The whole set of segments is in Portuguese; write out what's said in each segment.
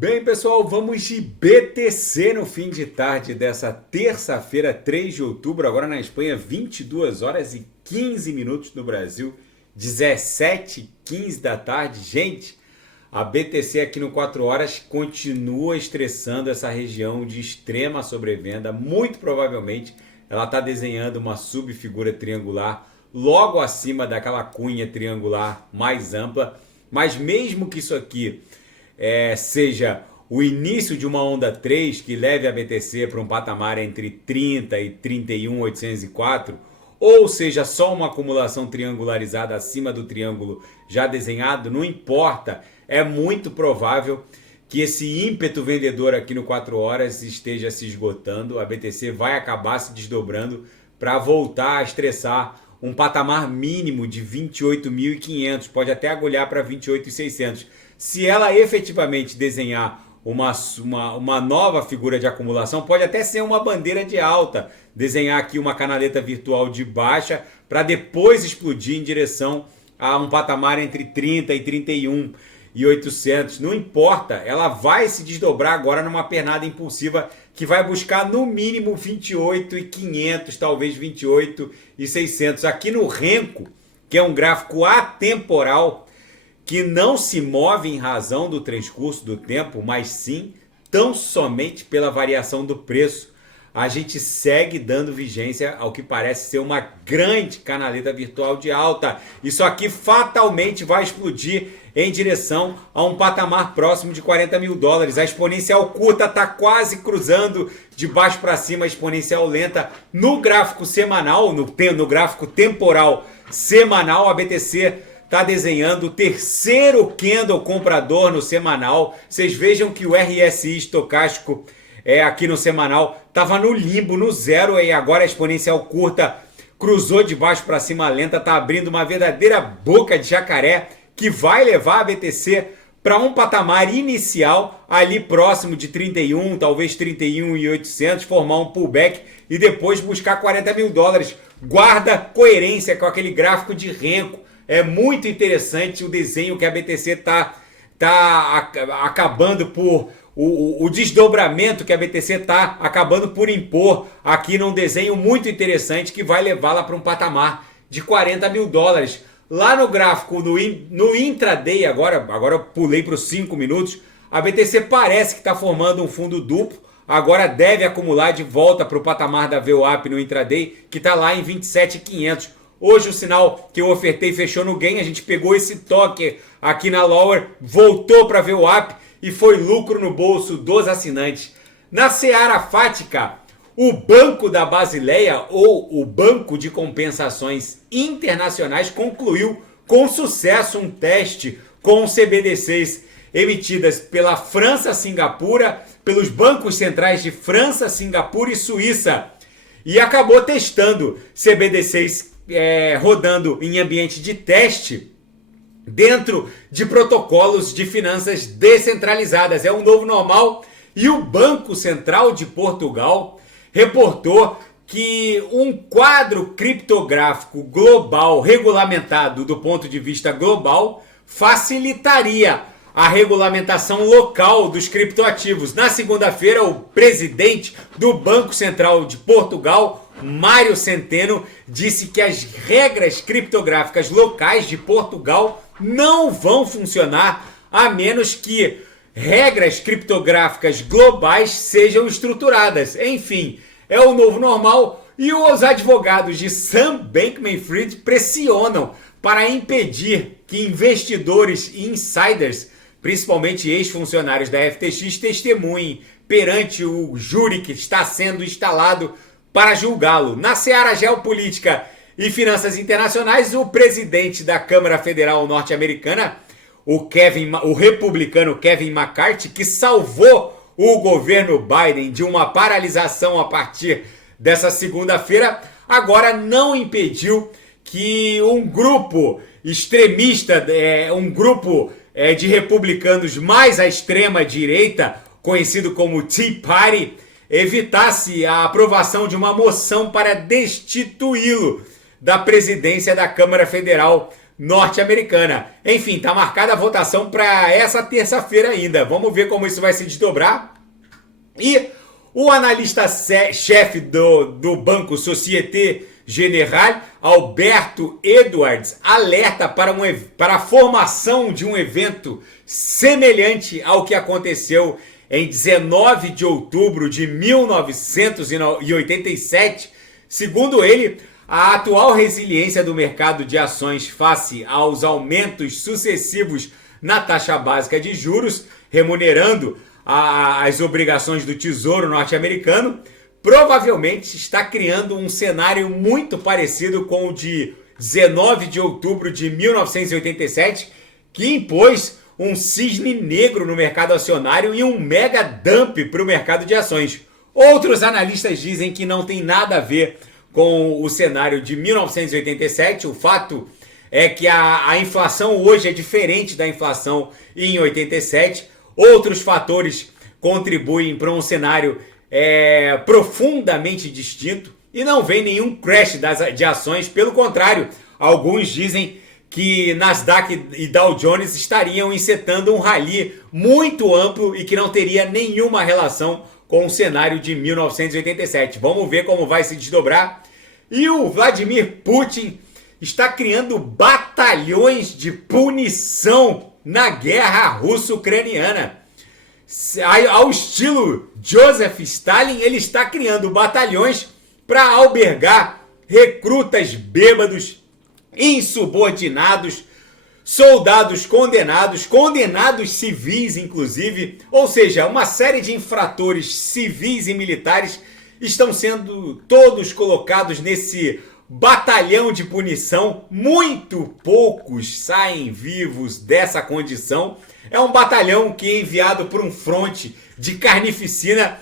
Bem, pessoal, vamos de BTC no fim de tarde dessa terça-feira, 3 de outubro, agora na Espanha, 22 horas e 15 minutos no Brasil, 17h15 da tarde. Gente, a BTC aqui no 4 horas continua estressando essa região de extrema sobrevenda. Muito provavelmente ela está desenhando uma subfigura triangular logo acima daquela cunha triangular mais ampla. Mas mesmo que isso aqui seja o início de uma onda 3 que leve a BTC para um patamar entre 30 e 31.804, ou seja, só uma acumulação triangularizada acima do triângulo já desenhado, não importa, é muito provável que esse ímpeto vendedor aqui no 4 horas esteja se esgotando, a BTC vai acabar se desdobrando para voltar a estressar um patamar mínimo de 28.500, pode até agulhar para 28.600. Se ela efetivamente desenhar uma nova figura de acumulação, pode até ser uma bandeira de alta, desenhar aqui uma canaleta virtual de baixa para depois explodir em direção a um patamar entre 30 e 31.800. Não importa, ela vai se desdobrar agora numa pernada impulsiva que vai buscar no mínimo 28.500, talvez 28.600. Aqui no Renko, que é um gráfico atemporal, que não se move em razão do transcurso do tempo, mas sim tão somente pela variação do preço, a gente segue dando vigência ao que parece ser uma grande canaleta virtual de alta. Isso aqui fatalmente vai explodir em direção a um patamar próximo de 40 mil dólares. A exponencial curta está quase cruzando de baixo para cima a exponencial lenta. No gráfico semanal, no gráfico temporal semanal, a BTC está desenhando o terceiro candle comprador no semanal. Vocês vejam que o RSI estocástico aqui no semanal estava no limbo, no zero, e agora a exponencial curta cruzou de baixo para cima lenta, está abrindo uma verdadeira boca de jacaré que vai levar a BTC para um patamar inicial ali próximo de 31, talvez 31.800, formar um pullback e depois buscar 40 mil dólares. Guarda coerência com aquele gráfico de Renko. É muito interessante o desenho que a BTC está acabando por... O desdobramento que a BTC está acabando por impor aqui num desenho muito interessante que vai levá-la para um patamar de 40 mil dólares. Lá no gráfico, no intraday, agora eu pulei para os 5 minutos, a BTC parece que está formando um fundo duplo. Agora deve acumular de volta para o patamar da VWAP no intraday, que está lá em 27.500. Hoje o sinal que eu ofertei fechou no gain, a gente pegou esse toque aqui na lower, voltou para a VWAP e foi lucro no bolso dos assinantes. Na Seara Fática, o Banco da Basileia, ou o Banco de Compensações Internacionais, concluiu com sucesso um teste com CBDCs emitidas pela França, Singapura, pelos bancos centrais de França, Singapura e Suíça. E acabou testando CBDCs rodando em ambiente de teste dentro de protocolos de finanças descentralizadas. É um novo normal. E o Banco Central de Portugal reportou que um quadro criptográfico global regulamentado do ponto de vista global facilitaria a regulamentação local dos criptoativos. Na segunda-feira, o presidente do Banco Central de Portugal, Mário Centeno, disse que as regras criptográficas locais de Portugal não vão funcionar a menos que regras criptográficas globais sejam estruturadas. Enfim, é o novo normal e os advogados de Sam Bankman-Fried pressionam para impedir que investidores e insiders, principalmente ex-funcionários da FTX, testemunhem perante o júri que está sendo instalado para julgá-lo. Na seara geopolítica e finanças internacionais, o presidente da Câmara Federal norte-americana, o republicano Kevin McCarthy, que salvou o governo Biden de uma paralisação a partir dessa segunda-feira, agora não impediu que um grupo extremista, um grupo de republicanos mais à extrema direita, conhecido como Tea Party, evitasse a aprovação de uma moção para destituí-lo da presidência da Câmara Federal norte-americana. Enfim, tá marcada a votação para essa terça-feira ainda. Vamos ver como isso vai se desdobrar. E o analista-chefe do banco Société Générale, Alberto Edwards, alerta para a formação de um evento semelhante ao que aconteceu em 19 de outubro de 1987. Segundo ele, a atual resiliência do mercado de ações face aos aumentos sucessivos na taxa básica de juros, remunerando as obrigações do Tesouro norte-americano, provavelmente está criando um cenário muito parecido com o de 19 de outubro de 1987, que impôs um cisne negro no mercado acionário e um mega dump para o mercado de ações. Outros analistas dizem que não tem nada a ver com o cenário de 1987. O fato é que a inflação hoje é diferente da inflação em 87. Outros fatores contribuem para um cenário profundamente distinto e não vem nenhum crash de ações. Pelo contrário, alguns dizem que Nasdaq e Dow Jones estariam encetando um rally muito amplo e que não teria nenhuma relação com o cenário de 1987. Vamos ver como vai se desdobrar. E o Vladimir Putin está criando batalhões de punição na guerra russo-ucraniana. Ao estilo Joseph Stalin, ele está criando batalhões para albergar recrutas bêbados, insubordinados, soldados condenados civis inclusive, ou seja, uma série de infratores civis e militares estão sendo todos colocados nesse batalhão de punição. Muito poucos saem vivos dessa condição. É um batalhão que é enviado por um fronte de carnificina.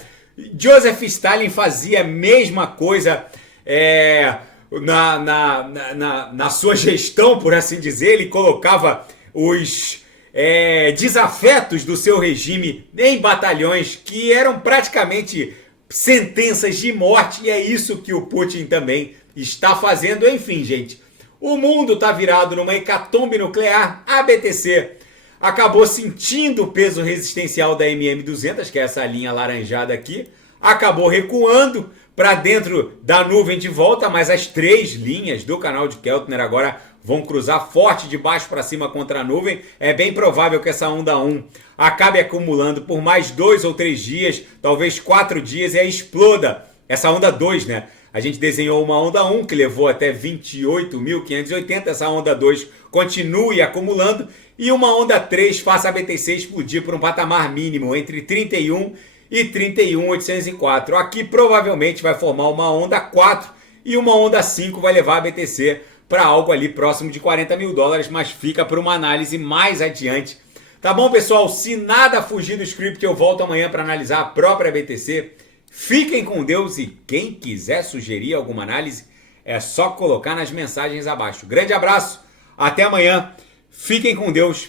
Joseph Stalin fazia a mesma coisa na sua gestão, por assim dizer. Ele colocava os desafetos do seu regime em batalhões que eram praticamente sentenças de morte, e é isso que o Putin também está fazendo. Enfim, gente, o mundo está virado numa hecatombe nuclear. A BTC acabou sentindo o peso resistencial da MM200, que é essa linha laranjada aqui, acabou recuando para dentro da nuvem de volta, mas as três linhas do canal de Keltner agora vão cruzar forte de baixo para cima contra a nuvem. É bem provável que essa onda 1 acabe acumulando por mais 2 ou 3 dias, talvez 4 dias, e aí exploda. Essa onda 2, né? A gente desenhou uma onda 1 que levou até 28.580, essa onda 2 continue acumulando, e uma onda 3 faça a BTC explodir por um patamar mínimo entre 31 e 31.804. Aqui provavelmente vai formar uma onda 4 e uma onda 5 vai levar a BTC para algo ali próximo de 40 mil dólares, mas fica para uma análise mais adiante. Tá bom, pessoal? Se nada fugir do script, eu volto amanhã para analisar a própria BTC. Fiquem com Deus e quem quiser sugerir alguma análise, é só colocar nas mensagens abaixo. Grande abraço, até amanhã, fiquem com Deus.